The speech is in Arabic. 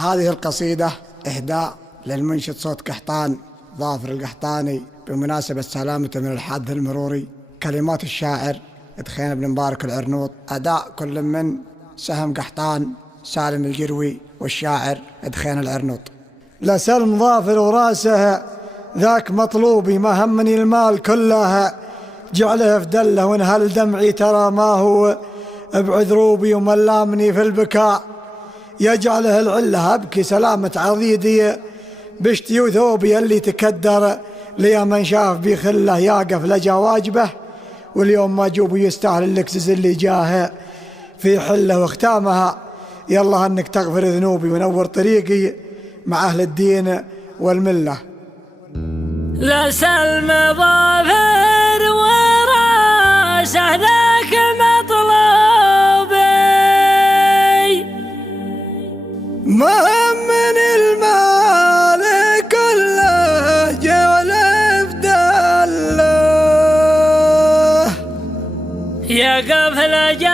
هذه القصيدة إهداء للمنشد صوت قحطان ظافر القحطاني بمناسبة سلامته من الحادث المروري. كلمات الشاعر دخين بن مبارك العرنوط، أداء كل من سهم قحطان سالم الجروي والشاعر دخين العرنوط. لسلم ظافر وراسه ذاك مطلوبي ما همني المال كله، جعله في دله وانهل دمعي ترى ما هو بعذروبي وملامني في البكاء، يجعله العله ابكي سلامة عضيدي بشتي وثوبي اللي تكدر لي من شاف بخله يقف لجا واجبه، واليوم ما جوبه يستاهل اللكسس اللي جاه في حله واختامها. يلا انك تغفر ذنوبي ونور طريقي مع اهل الدين والمله. لسلم ظافر وراسه ذاك مطلوبي ما من المال كله جعل في دله يقف لجا